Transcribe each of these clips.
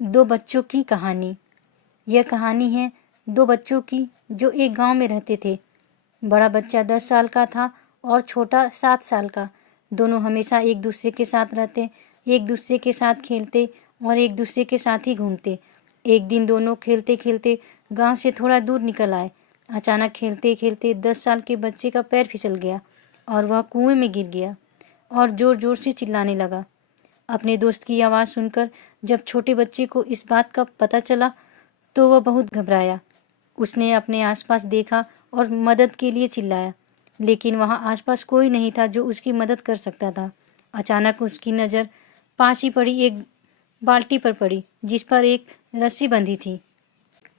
दो बच्चों की कहानी। यह कहानी है दो बच्चों की जो एक गांव में रहते थे। बड़ा बच्चा 10 साल का था और छोटा 7 साल का। दोनों हमेशा एक दूसरे के साथ रहते, एक दूसरे के साथ खेलते और एक दूसरे के साथ ही घूमते। एक दिन दोनों खेलते खेलते गांव से थोड़ा दूर निकल आए। अचानक खेलते खेलते 10 साल के बच्चे का पैर फिसल गया और वह कुएं में गिर गया और जोर जोर से चिल्लाने लगा। अपने दोस्त की आवाज़ सुनकर जब छोटे बच्चे को इस बात का पता चला तो वह बहुत घबराया। उसने अपने आसपास देखा और मदद के लिए चिल्लाया, लेकिन वहाँ आसपास कोई नहीं था जो उसकी मदद कर सकता था। अचानक उसकी नज़र पास ही पड़ी एक बाल्टी पर पड़ी जिस पर एक रस्सी बंधी थी।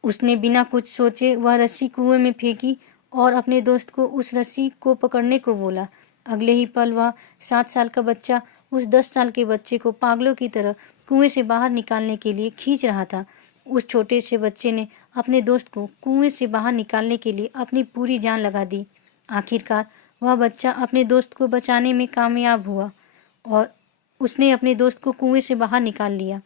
उसने बिना कुछ सोचे वह रस्सी कुएं में फेंकी और अपने दोस्त को उस रस्सी को पकड़ने को बोला। अगले ही पल वह 7 साल का बच्चा उस 10 साल के बच्चे को पागलों की तरह कुएं से बाहर निकालने के लिए खींच रहा था। उस छोटे से बच्चे ने अपने दोस्त को कुएं से बाहर निकालने के लिए अपनी पूरी जान लगा दी। आखिरकार वह बच्चा अपने दोस्त को बचाने में कामयाब हुआ और उसने अपने दोस्त को कुएं से बाहर निकाल लिया।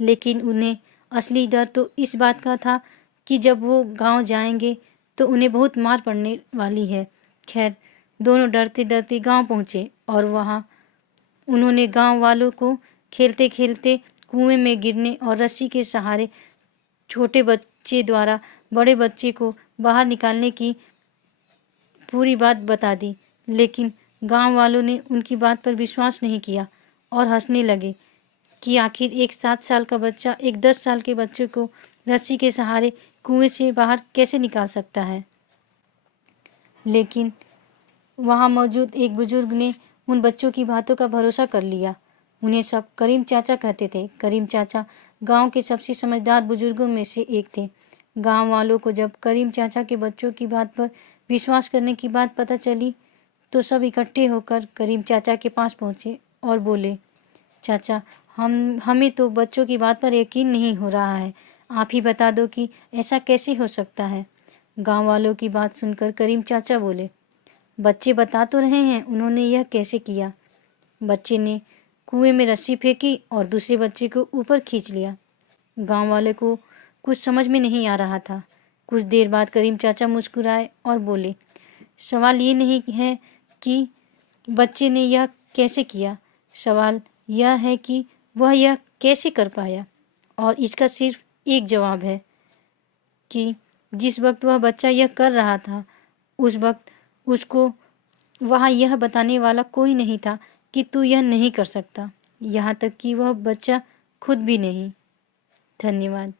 लेकिन उन्हें असली डर तो इस बात का था कि जब वो गांव जाएंगे तो उन्हें बहुत मार पड़ने वाली है। खैर, दोनों डरते डरते गांव पहुंचे और वहां उन्होंने गांव वालों को खेलते खेलते कुएं में गिरने और रस्सी के सहारे छोटे बच्चे द्वारा बड़े बच्चे को बाहर निकालने की पूरी बात बता दी। लेकिन गांव वालों ने उनकी बात पर विश्वास नहीं किया और हंसने लगे कि आखिर एक 7 साल का बच्चा एक 10 साल के बच्चे को रस्सी के सहारे कुएं से बाहर कैसे निकाल सकता है। लेकिन वहां मौजूद एक बुजुर्ग ने उन बच्चों की बातों का भरोसा कर लिया। उन्हें सब करीम चाचा कहते थे। करीम चाचा गांव के सबसे समझदार बुजुर्गों में से एक थे। गांव वालों को जब करीम चाचा के बच्चों की बात पर विश्वास करने की बात पता चली तो सब इकट्ठे होकर करीम चाचा के पास पहुंचे और बोले, चाचा, हमें तो बच्चों की बात पर यकीन नहीं हो रहा है। आप ही बता दो कि ऐसा कैसे हो सकता है। गांव वालों की बात सुनकर करीम चाचा बोले, बच्चे बता तो रहे हैं उन्होंने यह कैसे किया। बच्चे ने कुएं में रस्सी फेंकी और दूसरे बच्चे को ऊपर खींच लिया। गांव वाले को कुछ समझ में नहीं आ रहा था। कुछ देर बाद करीम चाचा मुस्कुराए और बोले, सवाल ये नहीं है कि बच्चे ने यह कैसे किया, सवाल यह है कि वह यह कैसे कर पाया। और इसका सिर्फ एक जवाब है कि जिस वक्त वह बच्चा यह कर रहा था उस वक्त उसको वहाँ यह बताने वाला कोई नहीं था कि तू यह नहीं कर सकता, यहाँ तक कि वह बच्चा खुद भी नहीं। धन्यवाद।